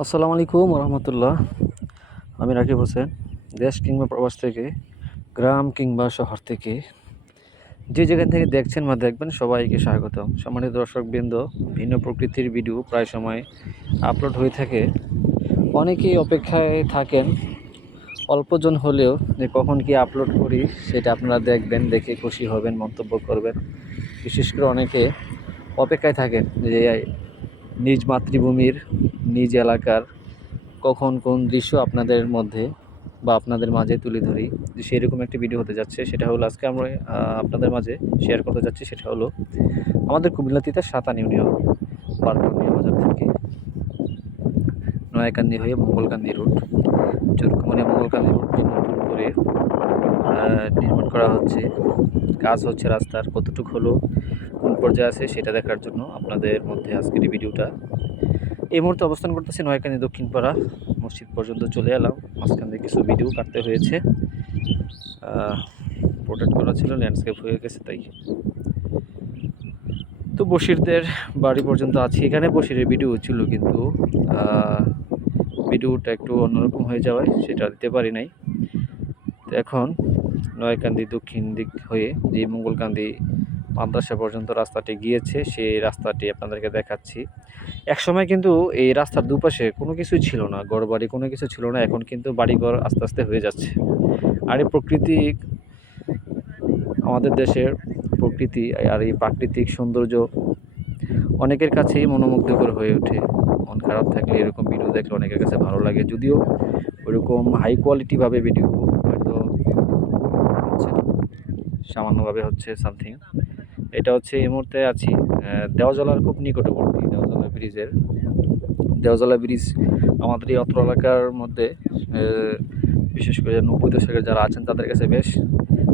আসসালামু আলাইকুম রহমতুল্লাহ আমি রাকিব হোসেন, দেশ কিংবা প্রবাস থেকে, গ্রাম কিংবা শহর থেকে। যে যেখান থেকে দেখছেন বা দেখবেন সবাইকে স্বাগতম। সম্মানিত দর্শকবৃন্দ, ভিন্ন প্রকৃতির ভিডিও প্রায় সময় আপলোড হয়ে থাকে। অনেকেই অপেক্ষায় থাকেন, অল্পজন হলেও যে কখন কি আপলোড করি সেটা আপনারা দেখবেন, দেখে খুশি হবেন, মন্তব্য করবেন। বিশেষ করে অনেকে অপেক্ষায় থাকেন যে, নিজ মাতৃভূমির নিজ এলাকার কখন কোন দৃশ্য আপনাদের মধ্যে বা আপনাদের মাঝে তুলে ধরি যে সেরকম একটি ভিডিও হতে যাচ্ছে। সেটা হলো আজকে আমরা আপনাদের মাঝে শেয়ার করতে যাচ্ছি, সেটা হলো আমাদের কুমিল্লাতিতে সাতান ইউনিয়ন বারকান্দি বাজার থেকে। নয়াকান্দি হয়ে মঙ্গলকান্দি রুট চুরকুমনি মঙ্গলকান্দি রুটটি নতুন করে নির্মাণ করা হচ্ছে। কাজ হচ্ছে রাস্তার কতটুকু হলো, কোন পর্যায়ে আছে সেটা দেখার জন্য আপনাদের মধ্যে আজকের এই ভিডিওটা এই মুহূর্তে অবস্থান করতেছি নয়াকান্দি দক্ষিণপাড়া। মসজিদ পর্যন্ত চলে এলাম। মাঝখান থেকে কিছু ভিডিও কাটতে হয়েছে। প্রোটেক্ট করা ছিল ল্যান্ডস্কেপ হয়ে গেছে, তাই। তো বশিরদের বাড়ি পর্যন্ত আছি। এখানে বশিরের ভিডিও ছিল কিন্তু ভিডিওটা একটু অন্যরকম হয়ে যাওয়ায় সেটা দিতে পারি নাই। তো এখন নয়কান্দি দক্ষিণ দিক হয়ে যে মঙ্গলকান্দি মাদ্রাসা পর্যন্ত রাস্তাটি গিয়েছে, সেই রাস্তাটি আপনাদেরকে দেখাচ্ছি। একসময় কিন্তু এই রাস্তার দুপাশে কোনো কিছুই ছিল না ঘর বাড়ি কোনো কিছু ছিল না, এখন কিন্তু বাড়িঘর আস্তে আস্তে হয়ে যাচ্ছে। আর এই প্রকৃতি, আমাদের দেশের প্রকৃতি আর এই প্রাকৃতিক সৌন্দর্য অনেকের কাছেই মনোমুগ্ধকর হয়ে ওঠে। মন খারাপ থাকলে এরকম ভিডিও দেখলে অনেকের কাছে ভালো লাগে। যদিও ওইরকম হাই কোয়ালিটিভাবে ভিডিও হয়তো হচ্ছে সামান্যভাবে হচ্ছে সামথিং এটা হচ্ছে এই মুহূর্তে আছি দেওয়াজলার খুব নিকটবর্তী, দেওয়াজলা ব্রিজের। দেওয়াজলা ব্রিজ আমাদের এই অত্র এলাকার মধ্যে বিশেষ করে নব্বই দশকের যারা আছেন তাদের কাছে বেশ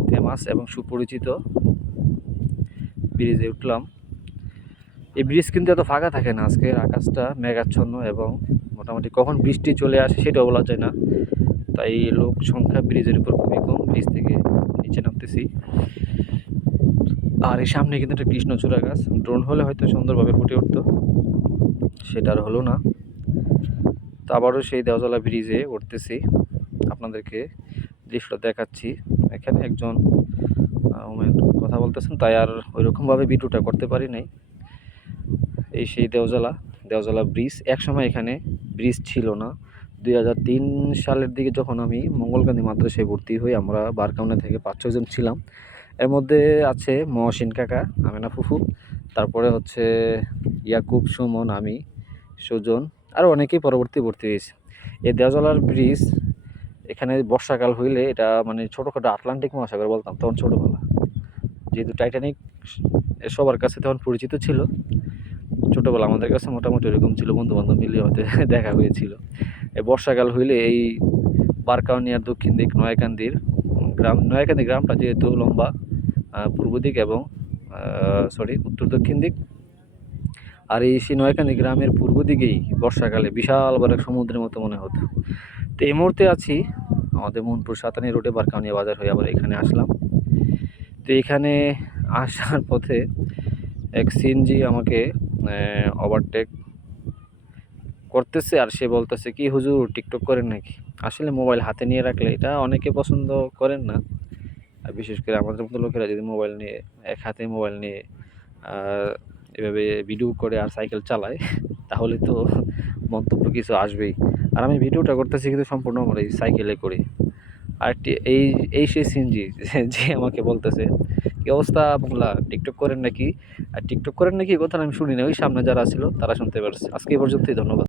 ফেমাস এবং সুপরিচিত ব্রিজে উঠলাম। এই ব্রিজ কিন্তু এত ফাঁকা থাকে না, আজকের আকাশটা মেঘাচ্ছন্ন এবং মোটামুটি কখন বৃষ্টি চলে আসে সেটাও বলা যায় না। তাই লোক সংখ্যা ব্রিজের উপর খুবই কম, ব্রিজ থেকে নিচে নামতেছি। আর এই সামনে কিন্তু একটা কৃষ্ণচূড়া গাছ। ড্রোন হলে হয়তো সুন্দরভাবে ফুটে উঠতো। সেটা আর হলো না। তো আবারও সেই দেওয়াজলা ব্রিজে উঠতেছি। আপনাদেরকে দৃশ্যটা দেখাচ্ছি। এখানে একজন কথা বলতেছেন। তাই আর ওইরকমভাবে ভিডিওটা করতে পারি নাই। এই সেই দেওজলা দেওজলা ব্রিজ একসময় এখানে ব্রিজ ছিল না। দুই সালের দিকে যখন আমি মঙ্গলকান্দি মাদ্রাসায় ভর্তি হই, আমরা বারকাউনা থেকে পাঁচ ছজন ছিলাম। এর মধ্যে আছে মহসিন কাকা, আমেনা ফুফু, তারপরে হচ্ছে ইয়াকুব, সুমন, আমি, সুজন আরও অনেকেই পরবর্তী ভর্তি হয়েছে। এই দেওজলার ব্রিজ, এখানে বর্ষাকাল হইলে এটা মানে ছোটোখাটো আটলান্টিক মহাসাগর বলতাম, তখন ছোটোবেলা। যেহেতু টাইটানিক সবার কাছে তখন পরিচিত ছিল, ছোটোবেলা আমাদের কাছে মোটামুটি এরকম ছিল বন্ধু বান্ধব মিলিয়ে হতে দেখা হয়েছিল। এই বর্ষাকাল হইলে এই বারকাউনিয়ার দক্ষিণ দিক নয়াকান্দির গ্রাম, নয়াকান্দি গ্রামটা যেহেতু লম্বা পূর্ব দিক এবং সরি উত্তর দক্ষিণ দিক। আর এই সেই নয়াকান্দি গ্রামের পূর্ব দিকেই বর্ষাকালে বিশাল বড় সমুদ্রের মতো মনে হতো। তো এই মুহূর্তে আছি আমাদের মনপুর সাতানি রোডে, বারকাউনিয়া বাজার হয়ে আবার এখানে আসলাম। তো এখানে আসার পথে এক সিএনজি আমাকে ওভারটেক করতেছে আর সে বলতেছে, কি হুজুর, টিকটক করেন নাকি? আসলে মোবাইল হাতে নিয়ে রাখলে এটা অনেকে পছন্দ করেন না। বিশেষ করে আমাদের মতো লোকেরা যদি মোবাইল নিয়ে, এক হাতে মোবাইল নিয়ে এভাবে ভিডিও করে আর সাইকেল চালায়, তাহলে তো মন্তব্য কিছু আসবেই। আর আমি ভিডিওটা করতেছি কিন্তু সম্পূর্ণ আমার এই সাইকেলে করে। আর এই এই সেই সিনজি যে আমাকে বলতেছে, কি অবস্থা বাংলা? টিকটক করেন নাকি? আর টিকটক করেন নাকি কথা আমি শুনি না, ওই সামনে যারা ছিল তারা শুনতে পারছে। আজকে এই পর্যন্তই, ধন্যবাদ।